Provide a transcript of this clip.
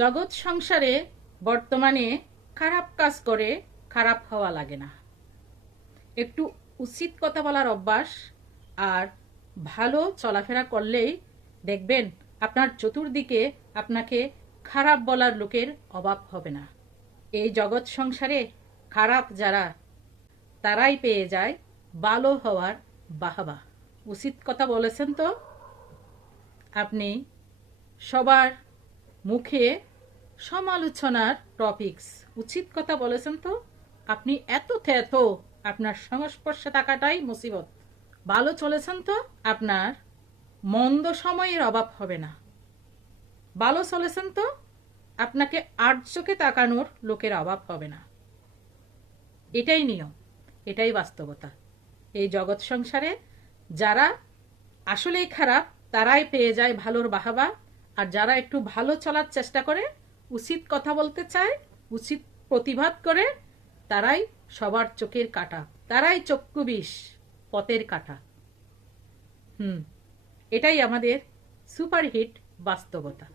জগৎ সংসারে বর্তমানে খারাপ কাজ করে খারাপ হওয়া লাগে না। একটু উচিত কথা বলার অভ্যাস আর ভালো চলাফেরা করলেই দেখবেন আপনার চতুর্দিকে আপনাকে খারাপ বলার লোকের অভাব হবে না। এই জগৎ সংসারে খারাপ যারা, তারাই পেয়ে যায় ভালো হওয়ার বাহাবা। উচিত কথা বলেছেন তো? আপনি সবার মুখে সমালোচনার টপিকস উচিত কথা বলেছেন তো? আপনি এত থেত আপনার সংস্পর্শে থাকাটাই মুসিবত। ভালো চলেছেন তো? আপনার মন্দ সময়ের অভাব হবে না। ভালো চলেছেন তো? আপনাকে চোখে তাকানোর লোকের অভাব হবে না। এটাই নিয়ম, এটাই বাস্তবতা। এই জগৎ সংসারে যারা আসলেই খারাপ, তারাই পেয়ে যায় ভালোর বাহাবা। আর যারা একটু ভালো চলার চেষ্টা করে উচিত কথা বলতে চায়, উচিত প্রতিবাদ করে, তারাই সবার চোখের কাটা, তারাই চক্ষু বিষ, পথের কাটা। হুম, এটাই আমাদের সুপারহিট বাস্তবতা।